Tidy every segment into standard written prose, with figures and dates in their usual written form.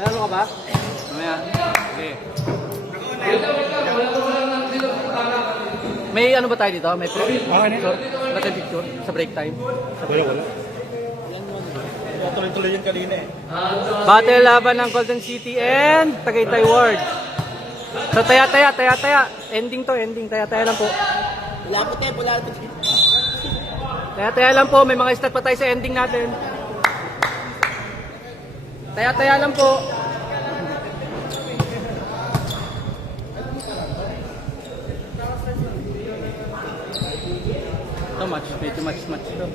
Meron ka ba? Mamaya. Okay. May ano ba tayo dito? May Okay na. natin picture sa break time. Wala. Tuloy-tuloy yun kanina eh. Battle laban ng Golden City and Tagaytay Ward. So taya. Ending to, ending. Taya lang po. Wala po tayo, wala po. Taya lang po. May mga stat pa tayo sa ending natin. Taya lang po. Ito match. Medyo match ito.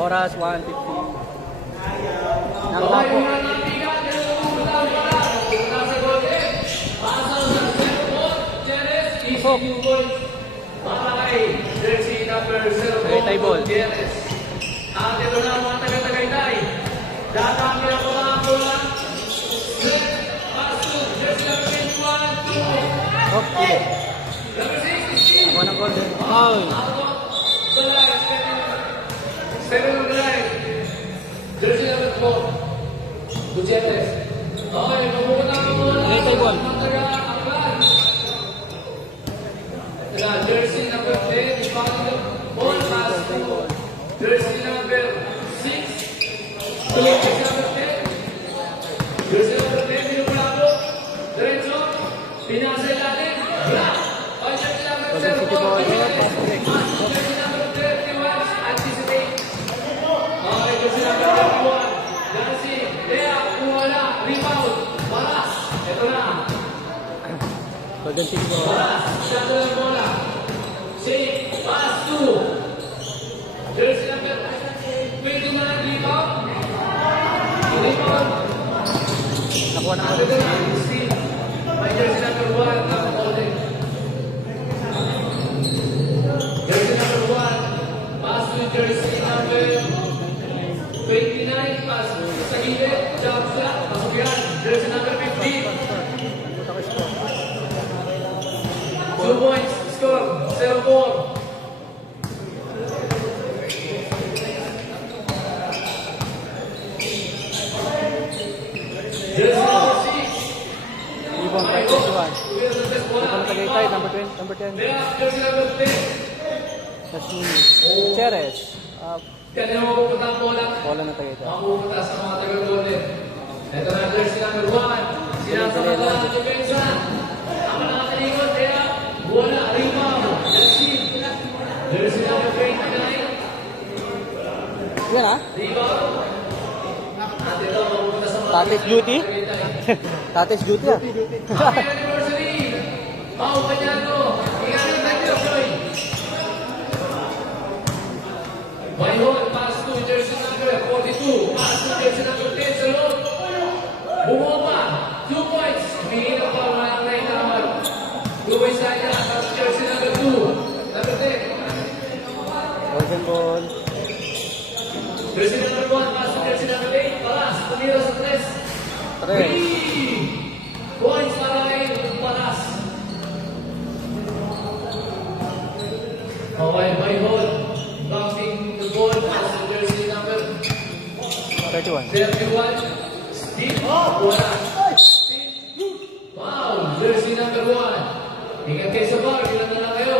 Oras 1:50. Nang po. Pasok. Tagaytay ball. Ate mo na mga taga-Tagaytay. Dadami ang mga bola. Okay. Ako ng golden. Foul. Seven on the line. Jersey number 4. Gutierrez. Okay, mabukunta ang bola. Tagaytay ball. Jersey number 10. Ball pass to Jersey number 6. Jersey number 10. Jersey number 10. Binubulabo. Diretso. Pinasay natin. Black. O, Jersey number 0. Jersey number 31. Anticipate. Okay, Jersey number 31. Jersey. Lea. Kuwala. Rebound. Paras. Ito na. Golden City ball. Paras. Shadow ng bola. Save. Pass to Jersey number 21 rebound. Rebound. Nakuha ng After golden. the steal by Jersey number 1 na Golden. Jersey number 1. Pass to Jersey number 29. Pass sa gilid. Jump shot. Pasok yan. Jersey number 15. 2 points. Score. 0-4. Rebound by 21. Rebound Tagaytay, number 10. That's me. Cheres. Kanya mo pupunta ang bola. Bola ng Tagaytay. Mapupunta sa mga taga-golden. Ito na ang jersey number 1. Sinasama na ang depensa. Ang nakatalikod kaya bola, rebound. Jersey number 29. Yan ah. Rebound. At ito mapupunta sa mga Tatis duty. Tatis duty ah. Happy anniversary! Pao Cañano! Ingaling tayo, Joy! Mayroon, pass to jersey number 42. Pass to jersey number 10 sa loob. Bumoma. 2 points. Humingi ng pao na ang naitawag. 2 points tayo na. Pass to jersey number 2. Number 10. Golden ball. Jersey number 1. Pass to jersey number 8. Paras. Tumira sa 3. 3. 3 points para kay Paras. Okay, by hold. Bouncing the ball. Pass to jersey number 31. 31. Steve. Wala. Wow, jersey number 1. Ingat kayo sa bar. Ilan na lang kayo.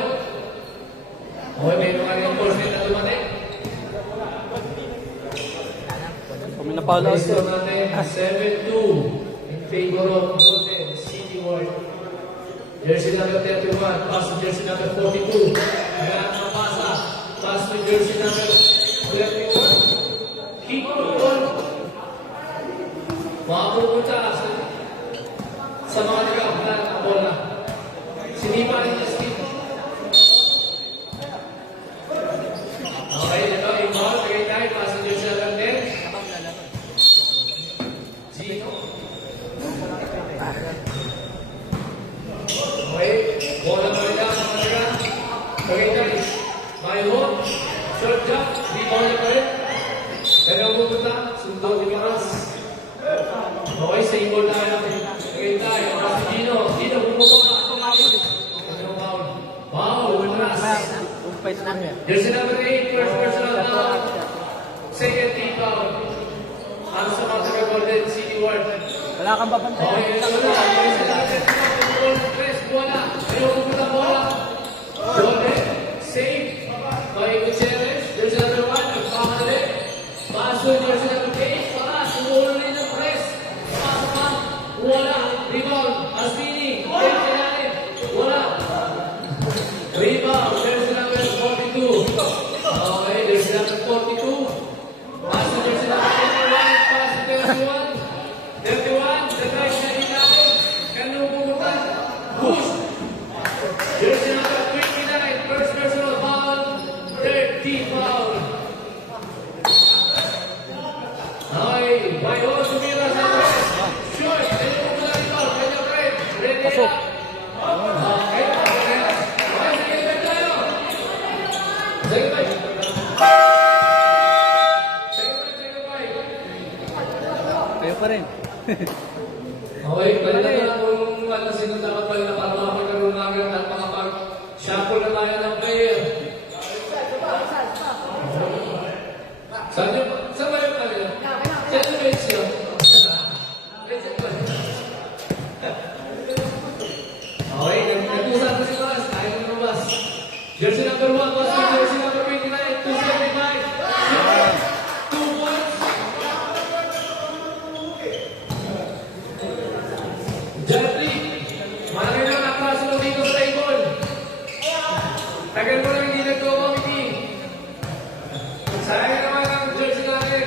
Okay, may mga reinforcement na dumating. Kami na Paulo. Score natin 7-2 in favor of Golden City Ward. Jersey number 31, pass to jersey number 42. Ayan ang pasa. Pass to jersey number 31. Keep on ball. Makapupunta sa mga nagkakulan ng bola. Sinipa rin niya Steve. Okay, ito yung ball. Tagaytay, pass to jersey number 10. Gino. Okay, bola pa rin lang. Tagaytay, by hold, short jump, rebound Jersey number 8, first personal foul. Second team foul. Ang sa mga Golden City Ward. Wala kang babantay. Okay, ito na. Jersey number 2, press, bola. Ayoko po na bola. Golden, save. Okay, Gutierrez. Jersey number 1, nagpakamali. Paso, jersey number 8, para. Sumulo rin ng press. Paso pa. Wala. Rebound. Aspini. Jersey natin. Wala. Rebound. Jersey number 42. Okay, jersey number 42. Pass to jersey number 31. Pass to 31. 31. The guys na din natin. Kanong pumunta. Push. Jersey number 29. First personal foul. 30 foul. Okay, Bayon tumira sa press. Short. Kanong pumunta rito. Kanong press. Ready Pasok. up. Okay, okay. Okay, sige, back tayo. Sige, back. Kayo pa rin. Okay, balik na kung ano sino dapat balik na para makapagkaroon namin at makapag-shuffle na tayo ng player. Saan ba yung player? Saan yung bench yun? Bench yun ba? Okay, nag-usap ko si Bas. Ayaw mo ng Bas. Jersey number 1, Bas. Jersey number 29, 275. 2 points. Jeffrey, marami na nakaso dito sa table. Tagal mo lang hindi nagko-committee. Sayang naman ang jersey natin.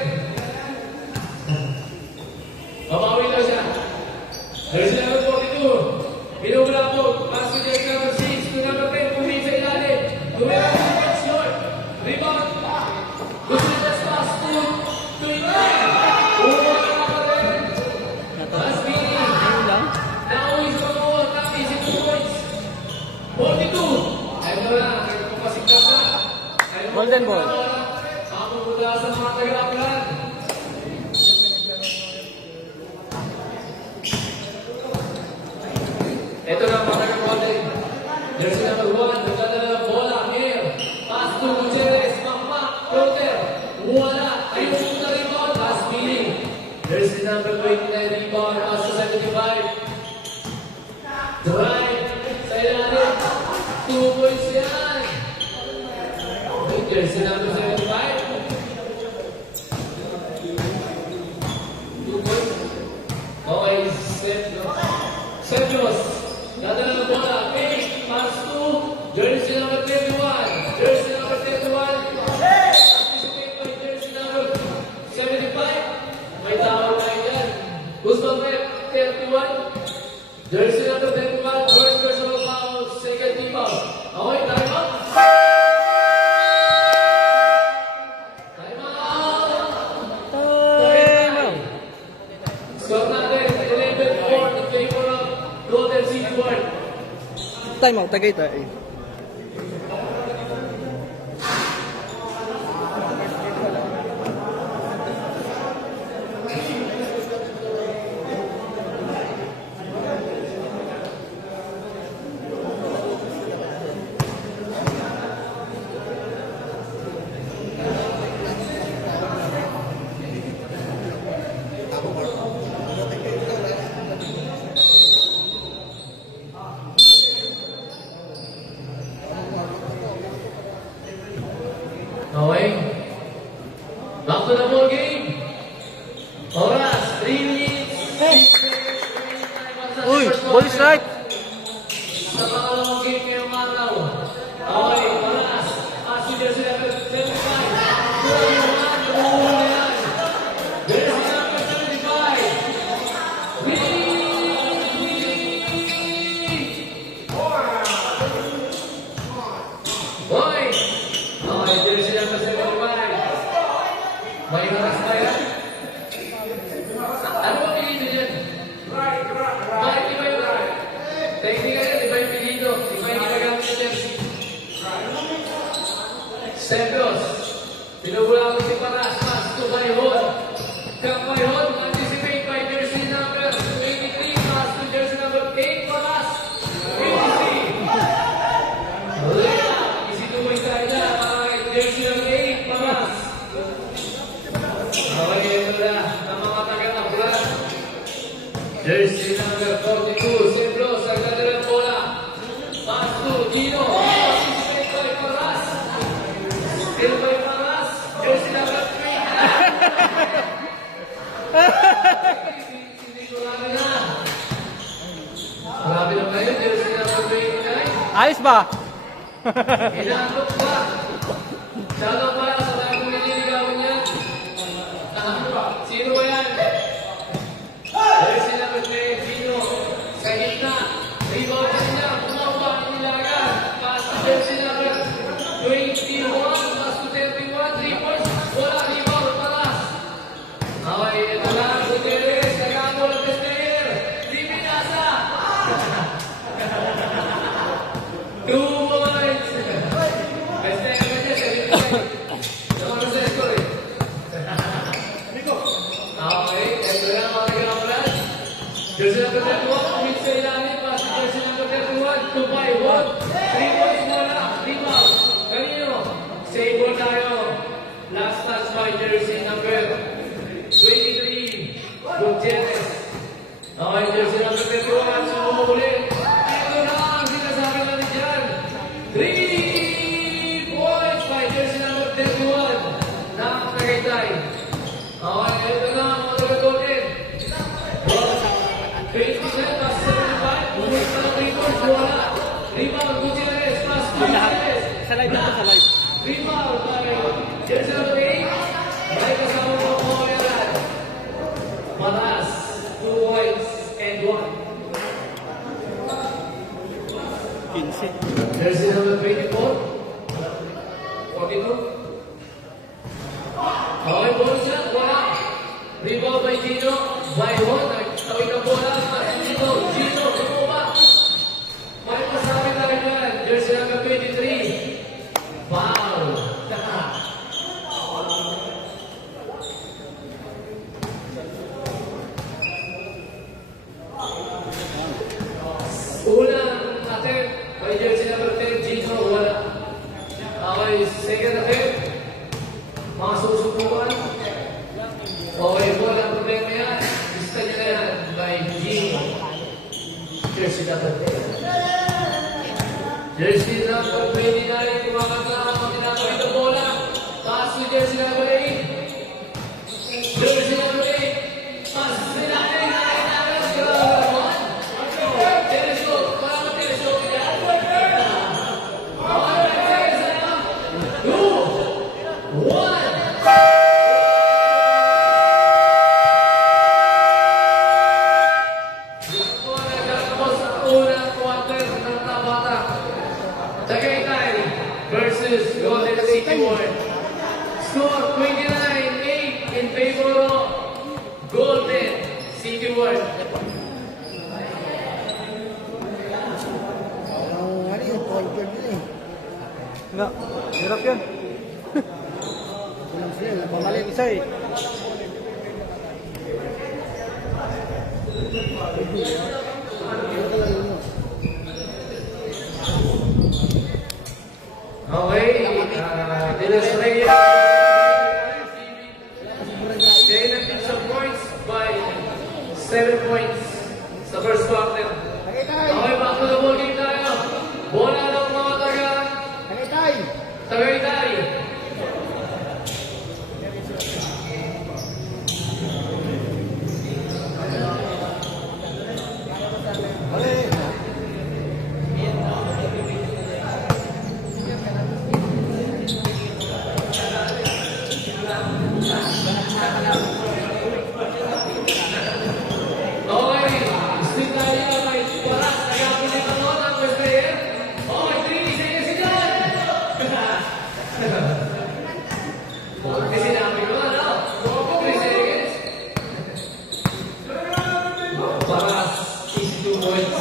Mabawi lang siya. Jersey number 42. Binubula po. Pass to jersey number 6. To number 10. Pumili sa ilalim. Tumira sa next short. Rebound. Gusto nila pass to 29. Uwa na kapatid. Pass Bini. Ayun lang. Now is the ball, not easy 2 points. 42. Ayun na lang, nagpapasigtas na. Golden ball. Mapupunta sa mga taga-aklan. Ito na mga taga-golden. Jersey number 1, nagdadala ng bola. Here, pass to Gutierrez, pakpak, floater. Wala, ayun pumunta rebound, pass Bini. Jersey number 29, rebound, pass to 75. Drive, sa ilalim, 2 points yan. Jersey number 75. 2 points. Okay, Sergios. Dadala ng bola. Finish, pass to jersey number 31. Jersey number 31. Participate by jersey number 75. May tawag tayo dyan. Guzman Rep, 31. Jersey number 31, first personal foul, second team foul. Okay, time out. Time out. Time out. Score natin, 11-4 in favor of Golden City Ward. Time out. Tagaytay. Okay. Back to the ball game. Oras, 3 minutes. 6 seconds. Uy, ball strike. Sa pangalawang game ngayong araw. Okay, oras. Asi jersey number 75. 41, umuuna yan. Jersey number 75. Boy! Okay, jersey number 75. May oras ba yan? Ano ba pinito yan? Bakit iba yung technical yan? Iba yung pinito. Iba yung ginagamit ng jersey. Sergios. Pinubula ko si Paras. Pass to Bayhon. Bayhon, anticipate by jersey number 23. Pass to jersey number 8. Paras. 53. Wala. Isi tumoy tayo na. Jersey number 42, Sendro, sagda ng bola. Pass to Gino. Assisted by Paras. Still by Paras. Jersey number 3. Sinigurado na. Grabe na ngayon, Jersey number 29. Ayos ba? Inaantok pa. Shoutout pa sa tayo kung nililigawan niya. Sino ba yan? Jersey number 3, Gino. Sa gitna. Rebound pa niya. Tumamba ang nilaga. Pass to jersey number 21. Pass to 31. 3 points. Wala. Rebound. Paras. Okay. Ito lang. Gutierrez. Nagamo ng best player. Di Pinasa. 2 points. Best player ba niya? 75. Ito ang sa score eh. Okay. Ito lang mga taga-amulan. Jersey number 31, mid sa ilalim, pass to jersey number 31, 2 by 1, 3 points mula, rebound. Kanino? Save ball tayo. Last touch by jersey number 23, Gutierrez. Okay, jersey number 31, sumulit. Ito na ang sinasabi natin dyan. 3 points by jersey number 31, Nakakagaytay. Okay, ito na ang mga taga-golden. 20 pass 75, bumalik na ng rebound, wala. Rebound, Gutierrez, pass Gutierrez. Sa live dito, sa live. Rebound by jersey number 8. May kasama mo po yan. Matas, 2 points and 1. 15. Jersey number 24. 42. Okay, ball shot, wala. Rebound by Gino, by 1. Tawid ang bola, pass Gino, Gino, tumuma. May masabi tayo dyan, jersey number 23. Foul. Unang attempt by jersey number 10, Gino, wala. Okay, second attempt. Mga susubukan. Okay, wala problema yan. Gusto niya na yan by Gino. Jersey number 10. Jersey number 29, kumakanta ang tinatawid ng bola. Pass to jersey number 8. Jersey number 8. Pass to Sinanay. Telescope. Parang telescope yan. 2, 1. Tagaytay versus Golden City Warriors. Score 29-8 in favor of Golden City Warriors. Ano yung point guard nila eh. Nga, hirap yan. Walang sila, pamalit. Isa eh. Okay, Dilas Reyes. They naging some points by 7 points sa first quarter. Okay, back to the ball game tayo. Bola ng mga Tagaytay. Okay, still tayo kay Paras. Nagkapulit ang mga ang first player. Okay, 3 seconds si John. Kasi sinabi ko, ano? 3 seconds. Paras is 2 points.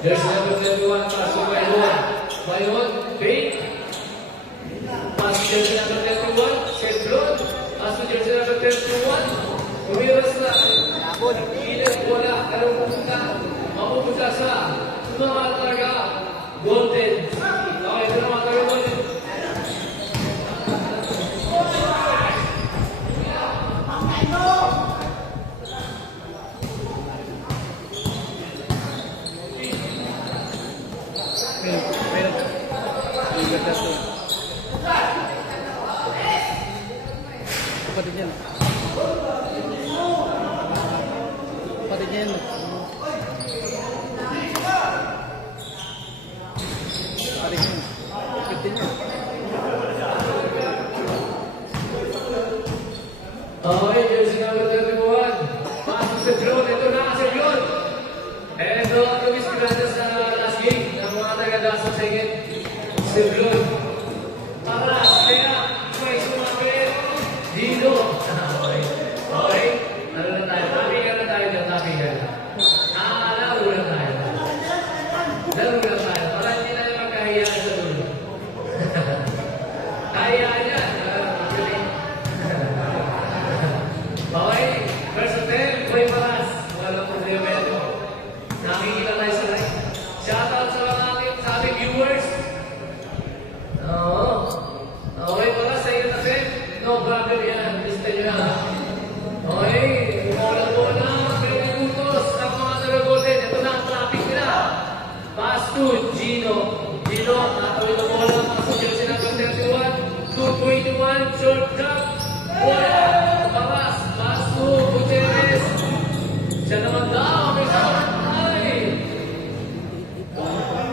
There's number 21, pass to Bayon. Bayon, fake. Pass to jersey number 31, Chevron. Pass to jersey number 31. Umiras na. Ilan wala. Anong pupunta? Mapupunta sa mga taga Golden. Okay, ito na mga taga Golden. Kapatid yan. Kapatid niya yan. Kapatid niya. Kapatid niya. Okay, jersey number 31. Pasok sa drone. Ito na sa drone. And Luis Miranda sa last game ng mga taga-dasang second. Sa drone. Para, kaya, may sumapit. Dino. Okay. Okay. Ano na tayo? Tapigan na tayo dyan. Tapigan. Laro na tayo. Laro na tayo. Para hindi tayo magkahiyaan sa dulo. Kahiyaan yan. Okay, first attempt, Boy Maras. Walang problema ito. Nakikita tayo sa live. Shoutout sa mga ating viewers. Oo. Okay, Maras, sa iyo na set. No problem yan. Lista nyo na. Okay, bola-bola. 20 minutos. Ang mga nag-golden. Ito na ang traffic nila. Pass to Gino. Gino, natawid na bola. Pass to jersey number 31. 2.1, short drop. Bola. Maras. Pass to Gutierrez. Siya naman daw. May ay.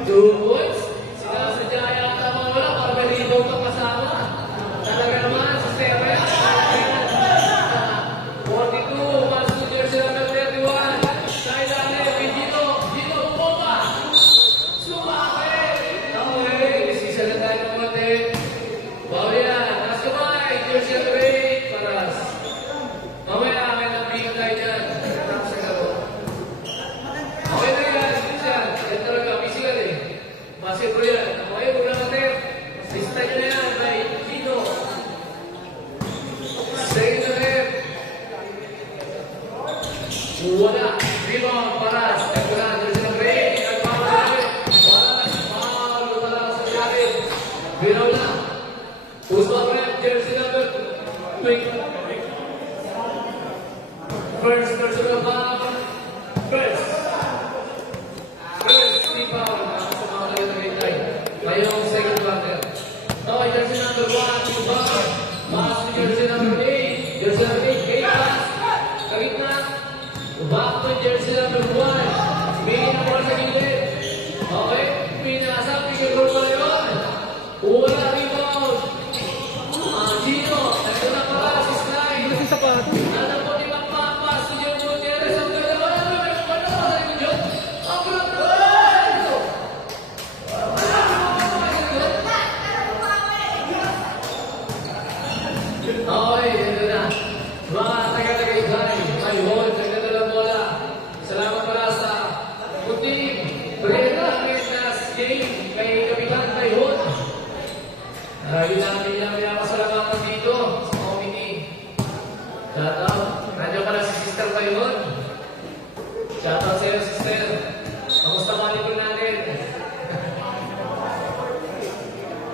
2 points. Sinasadya yata mga wala para may rebound ang kasama. Talaga naman, sistema yan. 42, pass to jersey number 31. Side line, Gino. Gino, bumba. Sumake. Okay, isisa na tayo ng konti. Bawi yan. Taas kamay. Jersey number 8. Paras. Mamaya, may nabigyan tayo dyan. Tapos na gabo. Okay na yan. Yan. Yan talaga. Physical eh. Basketball yan. Okay, huwag lang natin. Lista nyo na yan. Kay Gino. Second attempt. Wala. Rebound. Paras. Nagpula. Jersey number 8. Nagpapala namin. Wala. Foul. Lumala sa sabi. Binaw na. Push back rep. Jersey number 20. First personal foul. First, team foul. Sa mga kayo na hintay. Ngayong second quarter. Okay, jersey number 1, team foul. Pass to jersey number 8. Jersey number 8, gate pass. Kagitna. Back to jersey number 1. Main na bola sa gilid. Okay, pinasa. Pigil ko pala yun. Wala rebound. Gino. Ito na para si Slide. Ano si sapat? Ano po di magpapas si John Gutierrez ang dalawa na may ano sa inyo John? Ang gulat ko! Okay, ito na. Mga taga-tagay-tagay, may hold, nagdadalang bola. Salamat pala sa team. Bigyan namin na game kay Kapitan may hold. Yun natin yung pinapasalamatan dito sa committee. Shoutout. Nandiyan pala si Sister Payon. Shoutout sa iyo, Sister. Kamusta mali ko natin?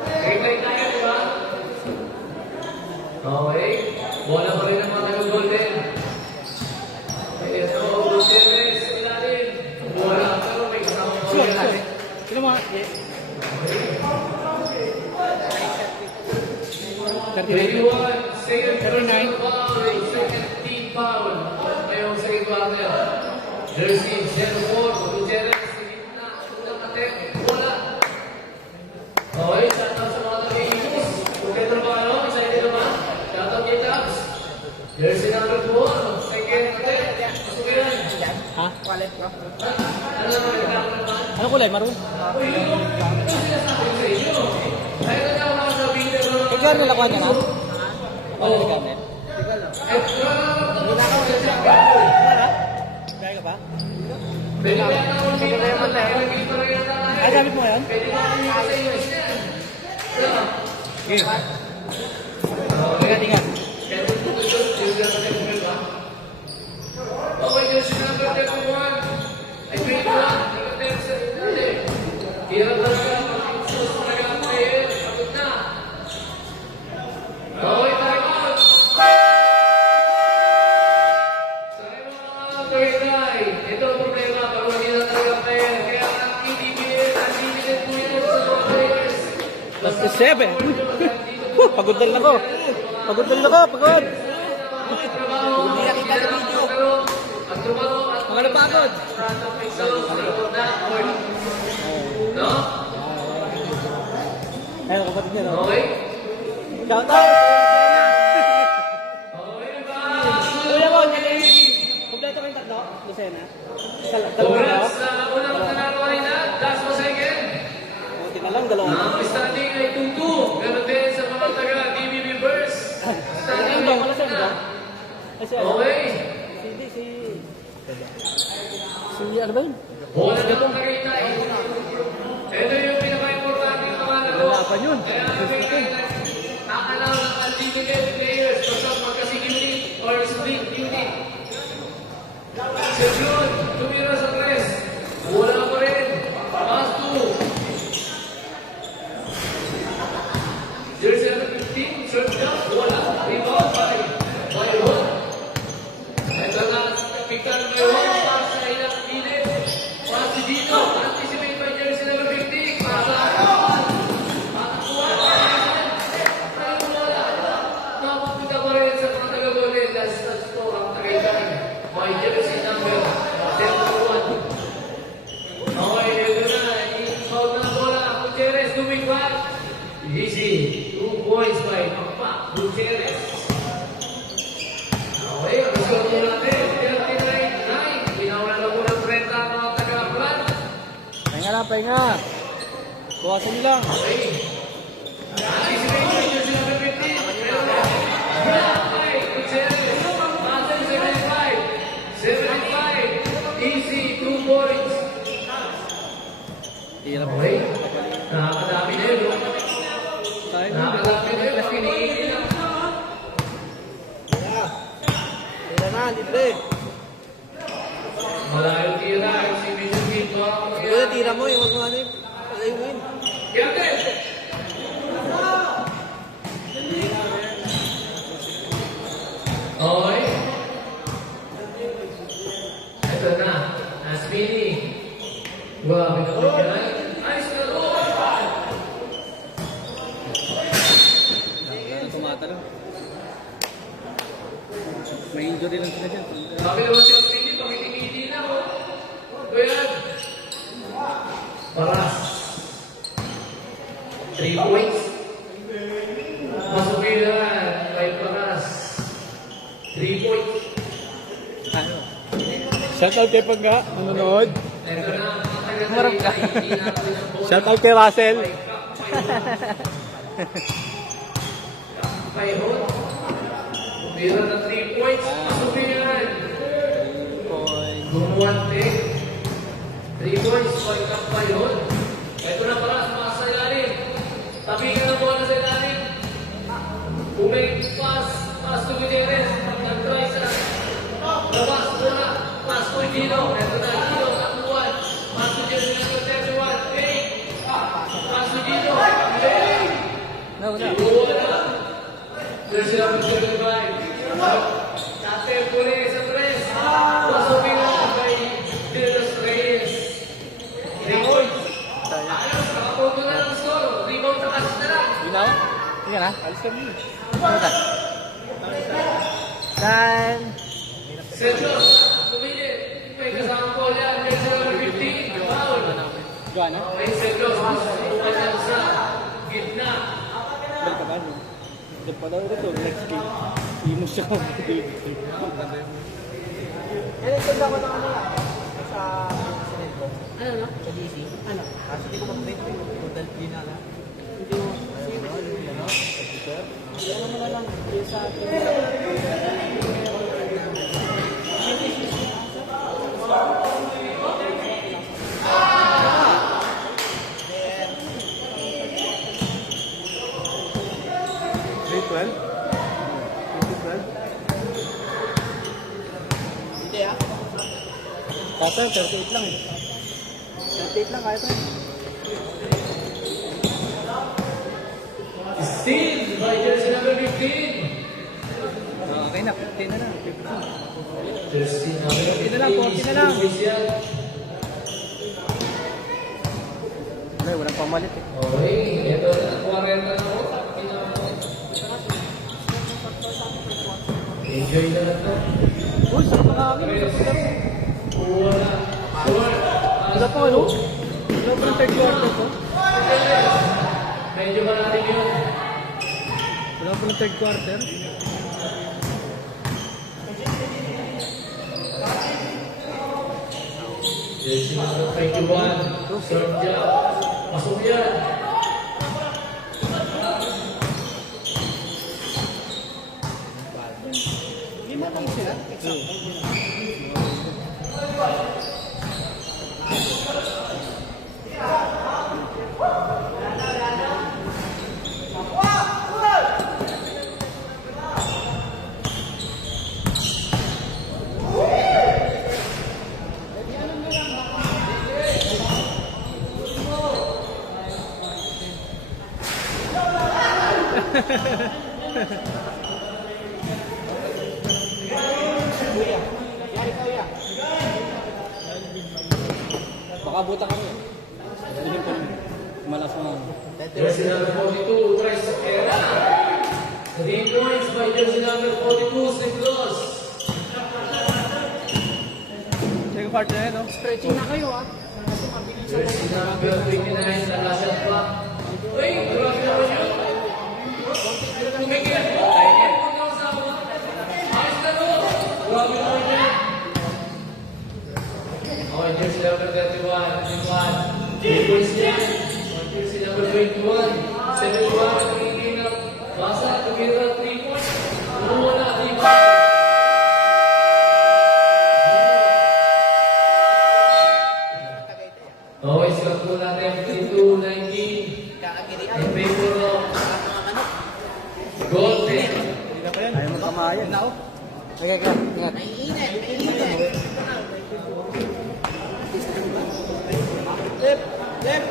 Replay tayo, di ba? Okay. Bola pa rin ang mga nag-golden. Ito, Gutierrez. Wala rin. Bola. Pero may kasama ko rin natin. Sino mga? 21, second personal foul, second team foul. Ngayong second quarter. Jersey, 04, Gutierrez, sa gitna, unang attempt, bola. Okay, shoutout sa mga nag-iimus. Kung kayo trabaho, excited naman. Shoutout kay Tabs. Jersey number 4, second attempt. Pasok yan. Ha? Ano naman, nagkakaroon naman? Ano kulay? Maroon? Ayun na ako nakasabihin na mga... Ikaw na lakuan niya na? Oo. Ikaw na? Kaya ka ba? Ay, gamit mo yan? Game. Tingnan. Okay, jersey number 31. Ay, 21. Hirap talaga. Sus talaga ang player. Pagod na. Okay, time out. Sa mga third eye, ito ang problema. Pag hindi na talaga player. Kaya ang unlimited po yan sa mga players. +7. Pagod na ako. Pagod. Ang trabaho, Hindi nakita sa video. ang trabaho at Mga napagod. sa likod na court. No? Ayun, kapatid niya, no? Okay? Shout out! Okay ba? Kuya ko, kompleto ba yung tatlo? Lucena? Dalawa na ako? Congrats sa unang nanalo kanina. Last mo second. Buti na lang, dalawa na. Ang standing ay 2-2. Ganun din sa mga taga DBB Burst. Standing Ano ay ba? Ano sa ano? Ay, si ano? Okay. Si ano ba yun? Bola ng Tagaytay. Ito yung pinaka-importante yung mga nalo. Lalaban yun. Kaya nakalaw ng unlimited players basta magkasing unit or split unit. Si Jun, tumira sa press. Wala pa rin. Pass 2. Jersey number 15, short jump, wala. Rebound, by one. Ito na, picture by one, pass sa ilang pilit. Pass si Dino, anticipate by jersey number 15, pass sa Akawan. Akawan, ayun wala. Nakapagpunta pa rin sa mga taga-golet, last score ang Tagaytay. By jersey number 1. Okay, ito na, i-foul na bola, Gutierrez, moving back. Easy. 2 points by Papa Gutierrez. Okay, ang score mo natin, 39-9. Ginawa na muna ng 30 ang mga taga-Aklan. Pahinga lang, pahinga. Bukasan niyo lang. Okay. Anticipation, jersey number 15. Okay, Gutierrez. Passes 75. Easy, 2 points. Hirap. Okay. Nakakadami na yun, no? Tayo mo, Nakakadami na yun. Tira na, libre. Malayong tira, exhibition game. Kuya, tira mo yung wag mo ano yung win. Yate! Okay. Ito na. Asmini. Wow, pinag-organize. Ayos na doon. tumatalo. May injury lang sila dyan. Sabi naman si Asmini, pag-itingiti na mo. Ito yan. Paras. 3 points. Masukin na kay Paras. 3 points. Shout out kay Pagga, nanonood. Ito na. Marap ka. Shout out kay Russell. Payhon. Umira na 3 points. Masukin yan. Gumuwante. 3 points. Pagkak Payhon. Ito na para sa ilalim. Tabigan ang bola sa ilalim. Umay pass. Pass to Gutierrez. Nag-try sa labas bola. Pass to Dino. Ito na Dino. Takuan. Pass to Jersey number 31. Fake. Pass to Dino. Fake. No, no. Wala. Jersey number 25. Tate Pune sa press. Pasukin na kay Dilas Reyes. 3 points. Ayos, nakapunto na ng score. Rebound sa kasi na lang. Ginawa? Sige na, alis kami. Ano ka? San? Sergios, tumigil. May kasama po yan. Jersey number 15. Foul. Joanna? May Sergios. Ayan sa gitna. Balik ka ba? No? Doon pa daw ito, next game. Hindi mo siya mag-date. Tanda ko na ano sa sinet ko. Ano no? Sa DC. Ano? Kasi hindi ko mag-print ko yung total clean na lang. Hindi mo. Kasi ano? Ano mo na lang. Yung sa Hindi ah. Kaso, 38 lang eh. 38 lang kaya ko. Steal by Jersey number 15. Okay na, 15 na lang. 15. Jersey number 40 na lang, 40 na lang. Official. Wala, walang pamalit eh. Okay, ito na 40 na ako. Enjoy na lang to. Uy, sarap ng hangin. Wala. Short. Wala pa ano? Wala pa ng third quarter to? Medyo malalim yun. Wala pa ng third quarter? Jersey number 21. Serve jab. Pasok yan. Lima lang sila. Baka buta kami. Hindi ko malas mo. Jersey number 42. Tries to era. 3 points by jersey number 42. Siglos. Second quarter na yun, no? Stretching na kayo ah. Kasi mabilis ako. Jersey number 29. Nakasyat pa. Uy, grabe naman yun. Tumigil. Ayos na to. Grabe naman yun. Okay, jersey number 31. 3 points yan. Jersey number 21. 71. Nagiging ng basa. Tumira 3 points. Wala 3 points. Okay, score po natin 52-19 Kakagirian. in favor of Golden. Ayaw mo kamayan. Okay, okay. Ingat. Naiinit. Naiinit. Left. Left.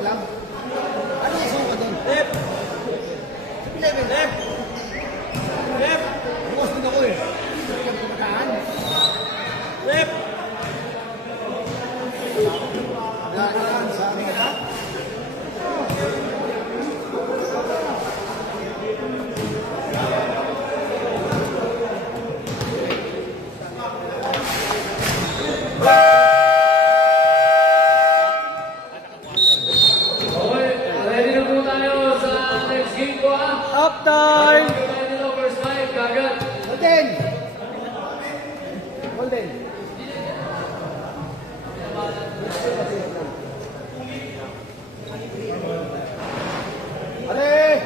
Lang. Ano yung suko doon? Left. Left. Left. Left. Bukas din ako eh. Left. Lahat sa amin ka. Okay, ready na po tayo sa next game ko ha. Up time! Ready na first time, kagad. Golden. Golden. Ale!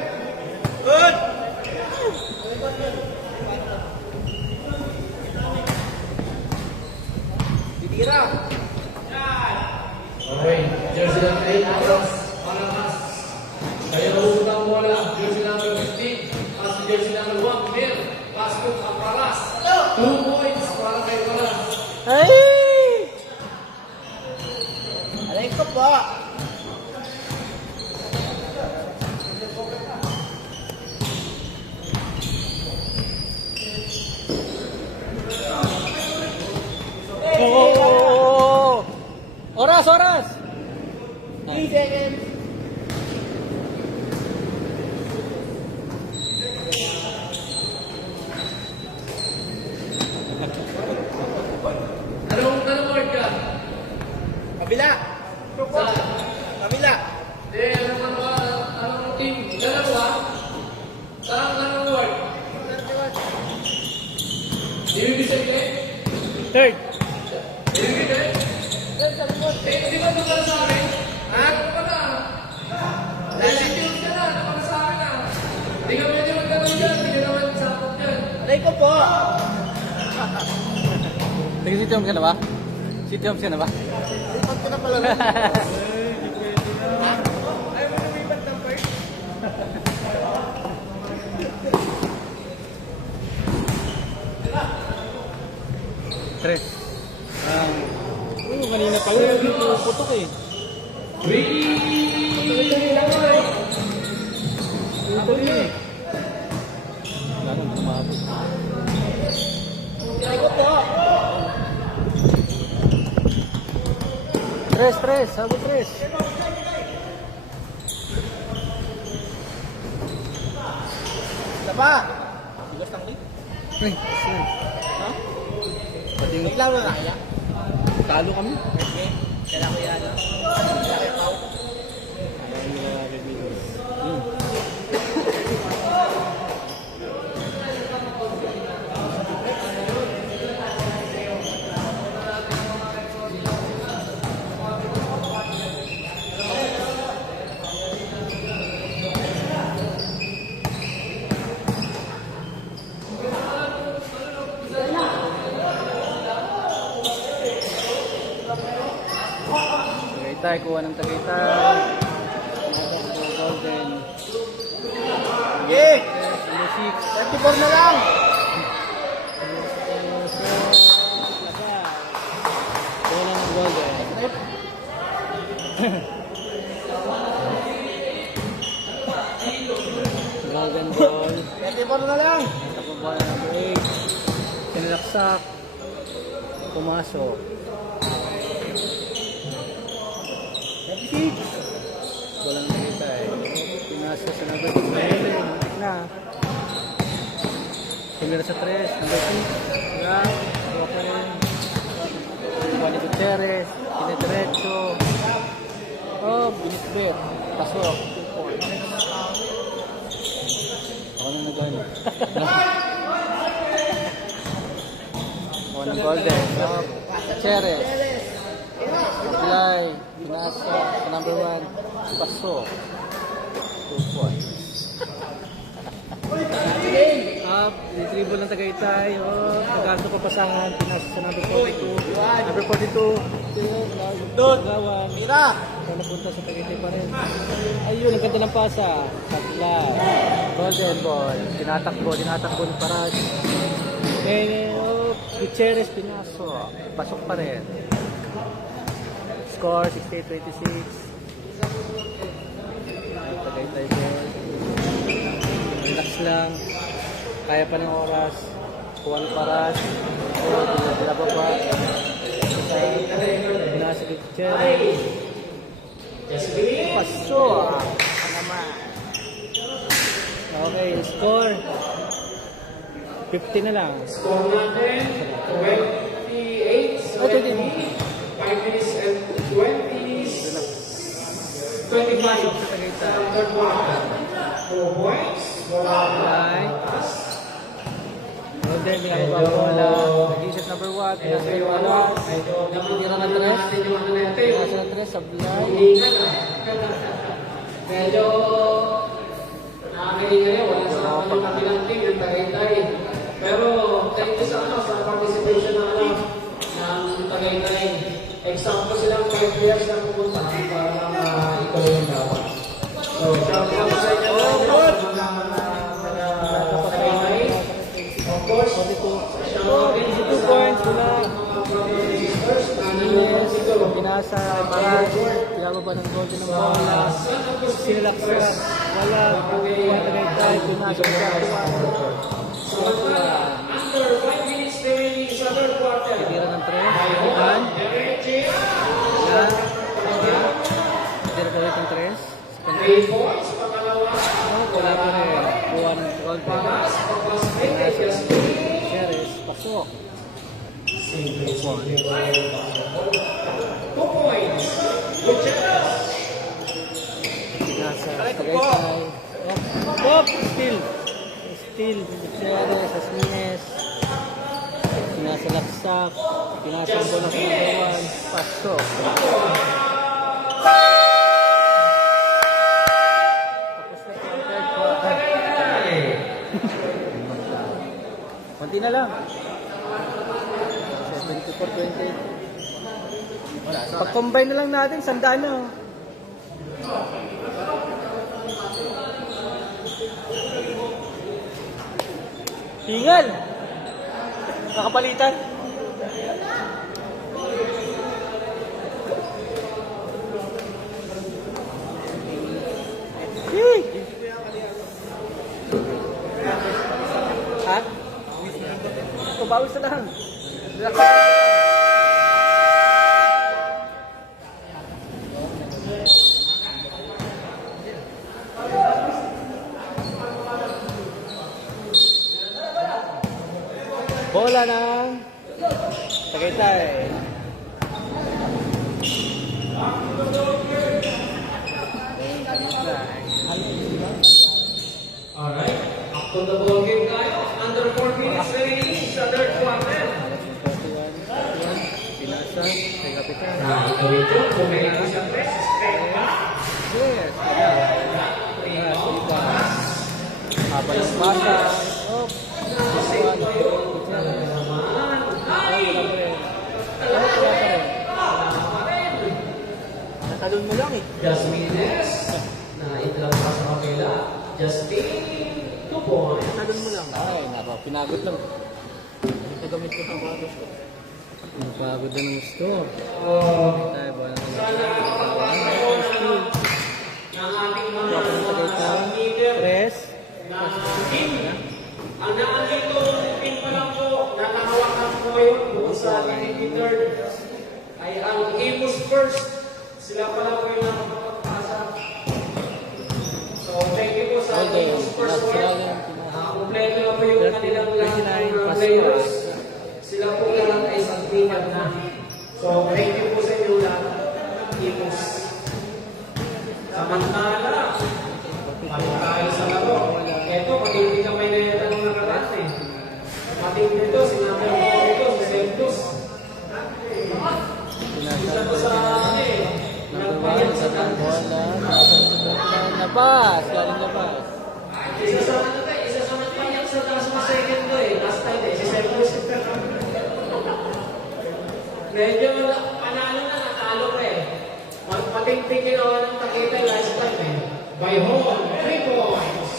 Good! Titira! Okay, jersey number 8, Aras, Paramas. Kayo na utang bola, jersey number 15, pass jersey number 1, Mir, pass to Aparas. 2 points para kay Paras. Ay! Alay ko po! Oh! Oras, oras! 3 seconds! Anong word ka? Kabila! Saan? Kabila! Anong team? Dalawa? Saan anong word? Ibig sabihin? Third. Ibig sabihin? Di ba doon ka sa amin? Ha? Ano ka na? Latitude ka na, ano ka na sa amin na? Di ka pwede magtanong dyan, di ka naman sakot dyan. Alay ko po! Sige, city homes ka na ba? City homes ka na ba? Lipat ko na pala rin. Ayaw mo lumipat ng first? Tres. Kanina pa yun. Putok eh. Wala nang tumabot. Alay ko po! Tres, tres. Sabi tres. Isa pa! Sigas ng lit. Ay, saan? Ha? Pati yung Naglaro na kaya? talo kami. Okay. Kailan ko yan. Tagaytay, kuha ng Tagaytay. Golden. Sige! Number 6. 34 na lang! Kuha lang ng Golden. Golden ball. 34 na lang! Tapos bola number 8. Sinilaksak. Pumasok. 36! Walang nakita eh. Pinasa sa number 2. Ayun na. Tumira sa 3. Number 2. Wala. Okay. Juan Gutierrez. Tinediretso. Oh, binitbit. Pasok. 2 points. Ako nang nagano. One Golden. Oh, Gutierrez. Apply. Pinasa. Number 1. Pasok. 2 points. Up. Retrieval ng Tagaytay. Oh, nagano papasangan. Pinasa sa number 42. Number 42. Doon! Gawan. Mira! Sana punta sa Tagaytay pa rin. Ayun, ang ganda ng pasa. Sakla. Golden ball. Tinatakbo ni Paras. Oh, Gutierrez pinasok. Pasok pa rin. Score 68-26. Tagaytay ball. Relax lang. Kaya pa ng oras. Juan Paras. Oh, pinababa. Pinasa Gutierrez. Pasok. Naman. Okay, score. 50 na lang. Score natin, 28, 5 minutes and 25 Sa Tagaytay. third quarter. 4 points. Apply. Golden, binababa ang bola. Nag-isip number 1. Pinasa yung oras. Tira ng 3. Pinasa ng 3. Sablay. Medyo nakakahinga yun. Wala sa kabilang team yung Tagaytay. Pero thank you sa participation ng Tagaytay. Example silang 5 players na pupunta para ikaw yung dapat. So, shout out sa inyo mga Tagaytay. Of course, shout out din 2 points mula. first Ines, pinasa, Paras, pinababa ng golden ng bola, sinilaksak, wala, Tagaytay, pinasa sa under 5 minutes remaining sa third quarter. tira ng 3, Juan, wala, tira ka ulit ng 3, 3 points, pangalawa. wala pa rin, Juan, golden, pinasa, Gutierrez, pasok, 2 points. Gutierrez. pinasa, Tagaytay, op, still, Gutierrez, Asmines, pinasa laksak, pinasa ang bola sa number 1, pasok. Tapos na po ang third quarter. Konti na lang. 74-28. Pag-combine na lang natin, sandaan na. Oh. Hingal! Nakapalitan. Hey! Ha? Kubawis na lang. Relax. Bola ng Tagaytay. Alright, up to the ball game tayo. Under 4 minutes remaining sa third quarter. Pinasa, kay Kapitan. Ito ito, bumili ko siya tres. Yes, habang yung pasa. Oh, Natalon mo lang eh. Jasmine Ness, na itlang pa sa kapila. Justin, 2 points. Natalon mo lang. ay, pinagod lang. Nagamit ko sa batos ko. Napagod na ng gusto. Oh, Tayo, bola ng sana nakakapagod ng ating mga leader Tres. na team. Ang naandito pin pa lang po, nakahawakan po yun doon sa ating leader ay ang Imus first. Sila pala po yung nakapagpasa. So, thank you po sa Imus first work. Kompleto na po yung kanilang lahat ng players. Sila po lahat ay santingan na. So, thank you po sa inyo lahat. Imus. Samantala, balik tayo sa laro. Ito, matindi ka may nayatan ng nakaraan eh. Matindi ito, sinabi mo ito, si Sentus. Isa to sa nagbayad sa Sentus. Labas, galing labas. Isa sa nagbayad sa taas ng second to eh. Last time eh, si Sentus. Medyo panalo na, natalo pa eh. Patingtingin ako ng Takita last time eh. By home, 3 points.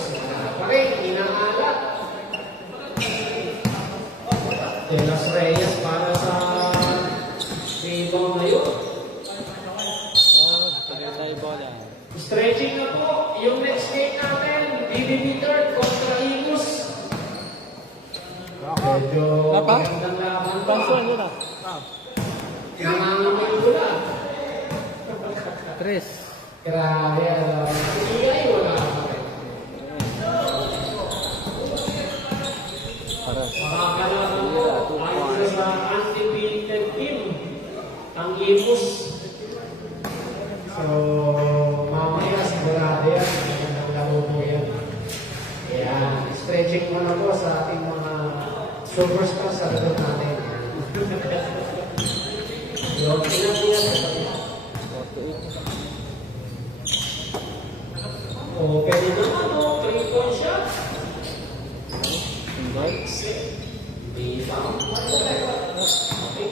Pa rin, inaalat. De Las Reyes para sa rebound na yun. Oh, Tagaytay bola. Stretching na po. Yung next game natin, BBB third kontra Imus. Medyo Lapa? magandang laban pa. Panso, yun ah. Nangangamin ko na. Tres. Grabe, ay wala pa rin. Para. Makakalaman po, ay sa undefeated team, ang Imus. So, mamaya sigurado yan, magandang laro po yan. Ayan, stretching mo na po sa ating mga superstars sa likod natin. Yung pinag-iyan, o, pwede naman o, 3-point shot. Rebound.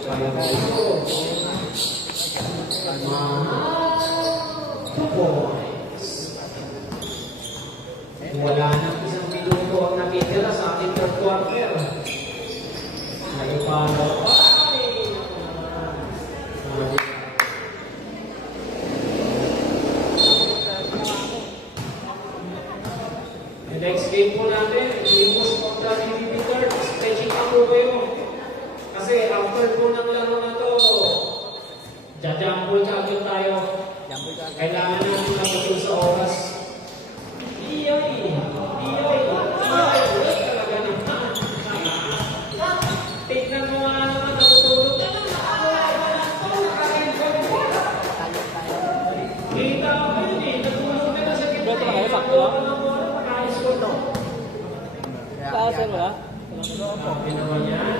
Kaya na ito. Mahal. 2 points. Wala nang isang minuto ang nakitira sa ating third quarter. Nagpalo pa. The next game po natin, Imus kontra BBB third. Stretching pa po kayo. Kasi after po ng laro na to, jajambol ka agad tayo. Kailangan natin natin sa oras. Iyay! Talaga naman. Tignan mo nga naman, natutulog ka lang. Kita ko yun eh, natulog ka na sa gitna eh. Nakuha ka ng mga nakaayos ko to. Taas mo ah. Sabi naman yan.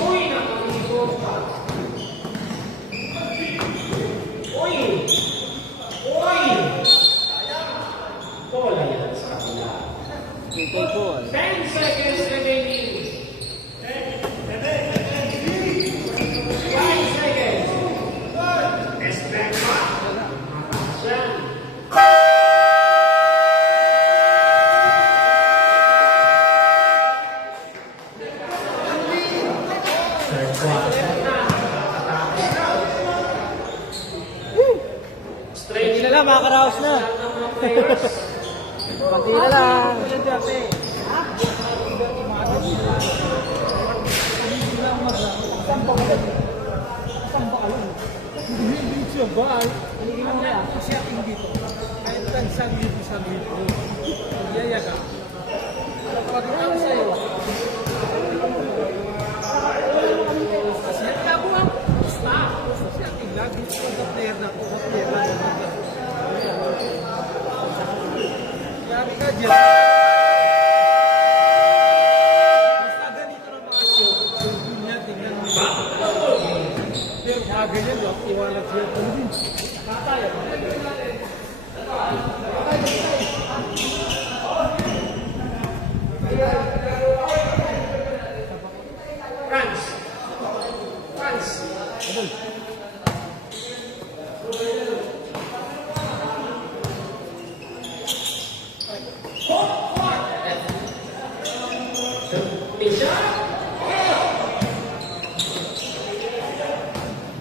Uy, nakaligo pa. Uy! Uy! Bola yan sa kabila. Triple ball. 10 seconds remaining. 5 seconds. Expect pa. Mataas yan. Third quarter na. Nakatapos na. Straight Hindi na lang, makakaraos na. ng mga players. Pati na lang. Kasi aking dito. Kahit lang sabi dito, yaya ka. Misha.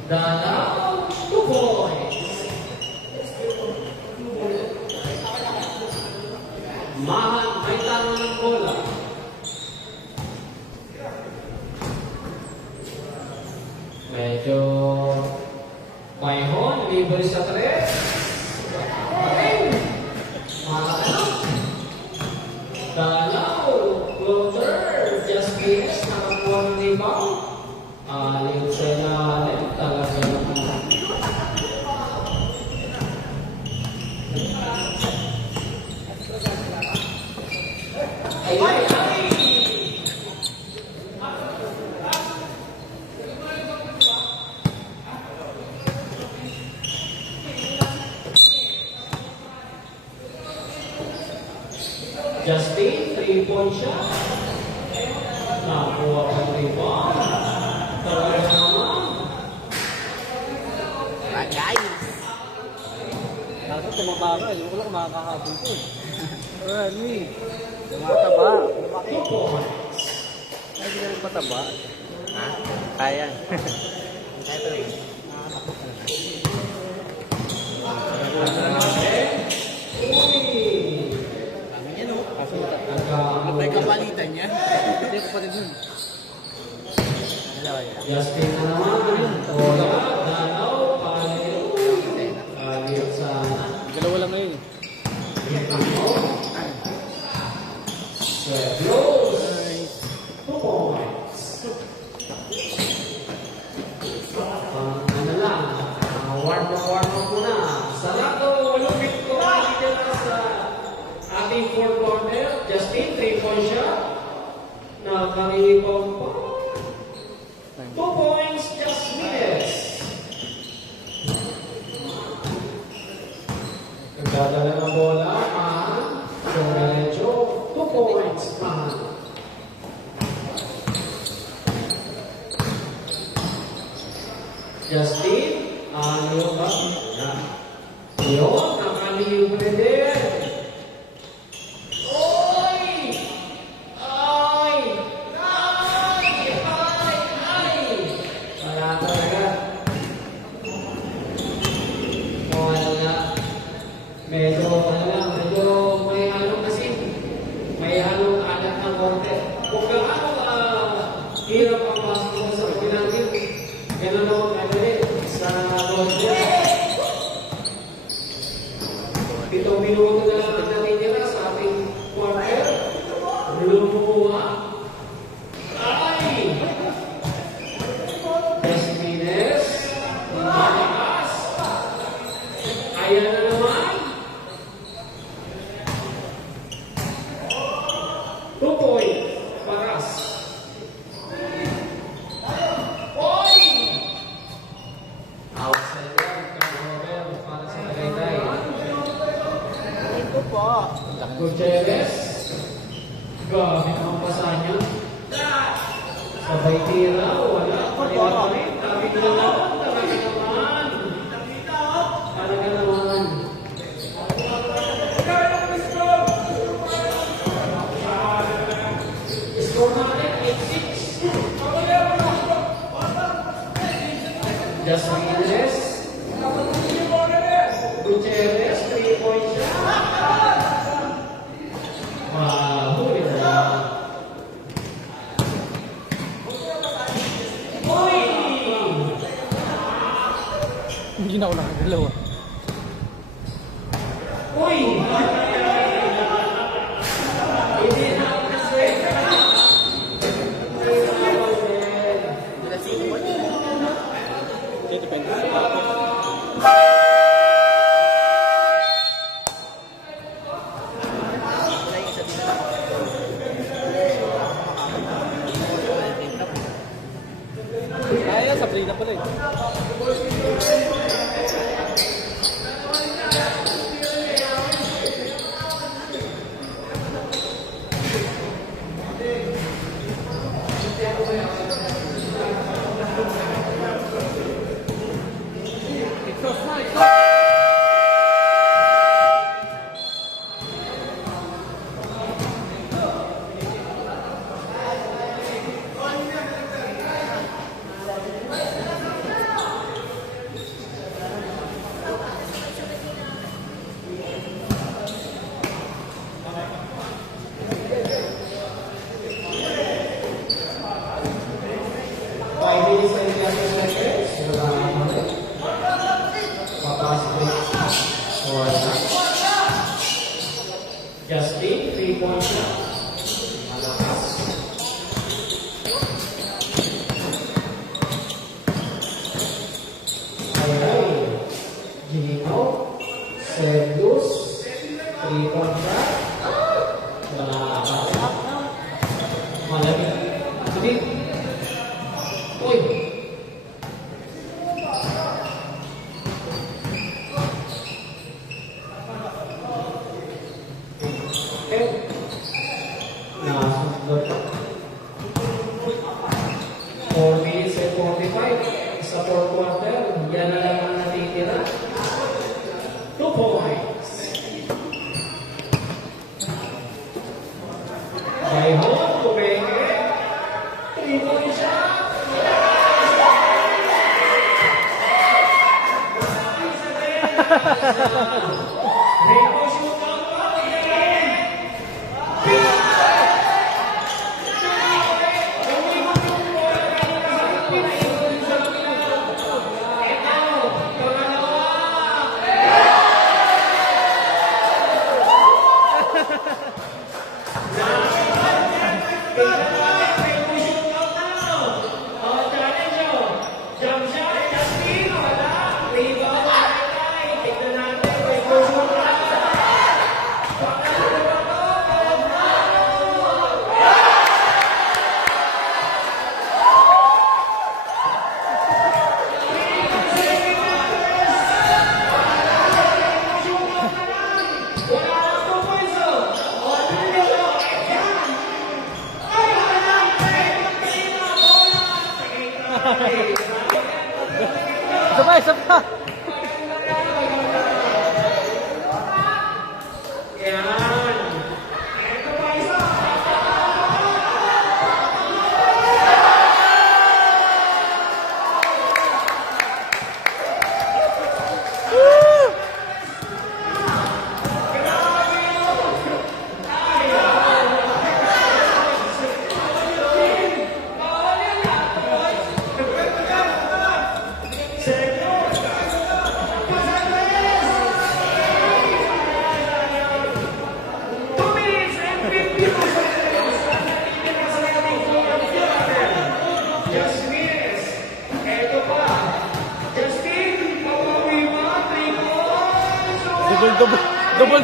Dalaw, 2 points. Mahan, may tanong ng bola. Medyo Mayhon, libre sa 3. Mahan. Dalaw, floater, just miss, nakakuha ng rebound. Aling sa ilalim, talaga naman. Justin, 3-point shot. Nakuha pa ng rebound. Talaga naman. Dapat tumaba ka. Hindi ko lang makakahabol ko. Rani. Tumataba. Lumaki. 2 points. Ay, hindi ka rin pataba. Ha? Kaya. Uy! May kapalitan yan. Hindi ko pa rin dun. Justin na naman. Bola, dalaw, palit. Palit sana. Dalawa lang ngayon. Close. 2 points. Ano lang, warm up muna. Sarado, walupit ko dito na sa ating fourth quarter. Justin, 3-point shot. Nakaripon po. 2 points, just miss. Nagdadala ng bola, Mahan. So, medyo 2 points, Mahan. Justin, ayaw ba? Yan. Yun, nakalibre din. Oy! Ay! Ay! Ay! Ay! Wala talaga. Wala. Medyo may halong kasi. May halong alat ng konti. Kung gaano hirap ang basketball sa Pinangil, gano'n naman rin sa London. 7 minuto na lang ang natitira sa ating quarter. Lumuha. Ay! Despines. Malakas. Ayan na naman. 2 point. Paras. Oy! Outside lang. Turnover para sa Tagaytay. Ito po. Gutierrez. Gamit ang pasa niya. Sabay tira. Wala. Paliwan pa rin. Sabi ko na lang. Talaga naman. Talaga naman. Score natin 8-6. Jasmines. Gutierrez. 3-point shot. Huli na lang. Uy! Hindi na ako nakagalaw. Uy! Hindi na ako naswerte. Hindi, depende sa bako. Kaya, Sabrina pala eh. Ayan. Gino. Sedus. Rebound shot. Malakas. Malamig. Sige. Uy. Nasunod. 4 minutes and 45 sa 4th quarter. Yan na lang ang natitira. 2 points. Bayhon, Kumenge. 3-point shot. Rainbow shootout pa. Isa pa, isa pa.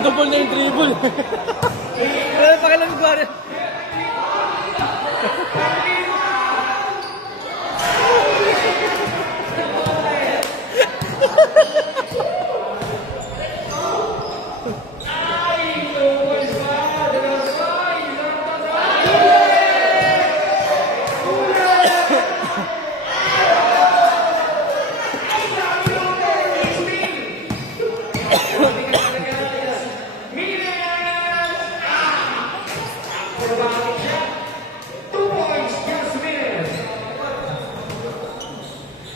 Double na yung dribble. Pero pakilamig ko rin.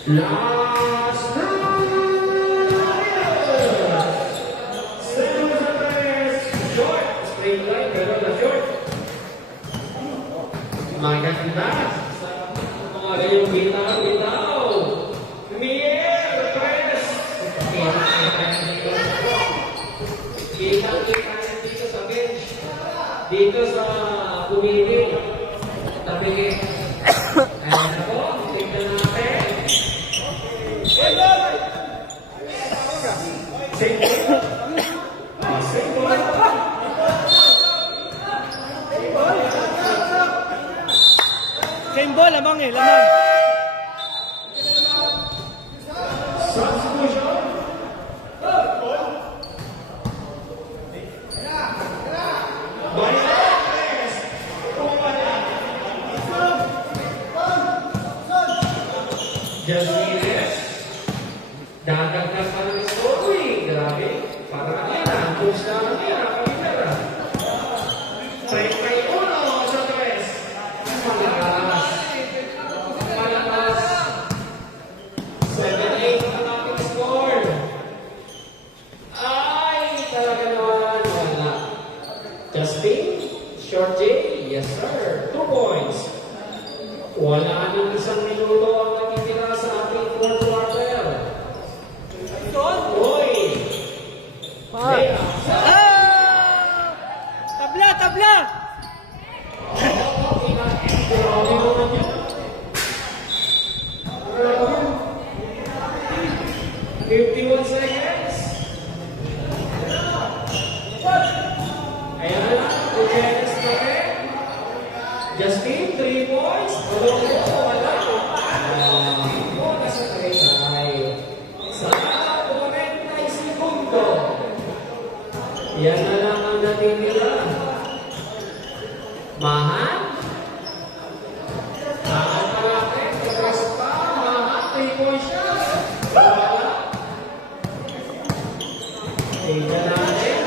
Last short. Straight line, pero na short. Maganda. Mga yung bitaw. Miel, press. Kita dito sa bench. Dito sa pumili. Tabi. Ayan ako. Tignan natin. Same ball, lamang eh, lamang. Jasmines. Dadagdag pa ng story. Grabe. Para kanina. Push na kanina. Kanina. 31 sa 3. Malakas. Malakas. 7-8 ang ating score. Ay, talaga naman. Wala. Justin. Short J. Yes, sir. 2 points. Wala nang isang minuto ang natitira sa ating 4th quarter. Hoy! Ah! Tabla, tabla! Grabe naman yun. 51 seconds. Ayan na, Gutierrez kami. Justin, 3 points. Wala. Nasa 3 ay sa 40 segundo. Yan na lang ang natitira. Mahal. Mahal pa natin. Pagkas pa. Mahal. 3 points siya. Wala. Tingnan natin.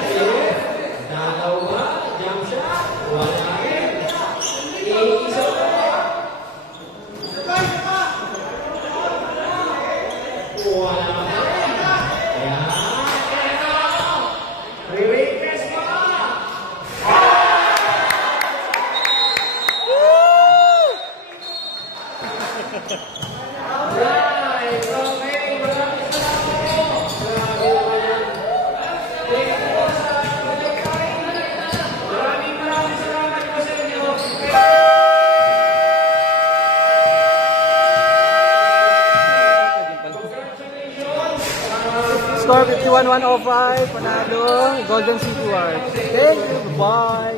Dalaw ba? Jump shot. Wala rin. Iisa pa. Wala rin. Ayan. Re-request pa. Right. Okay. Maraming salamat po. Grabe naman yan. Thank you po sa pagkakain. Maraming salamat po sa inyo. Score 51-105, panalo, Golden City Wars. Thank you, bye!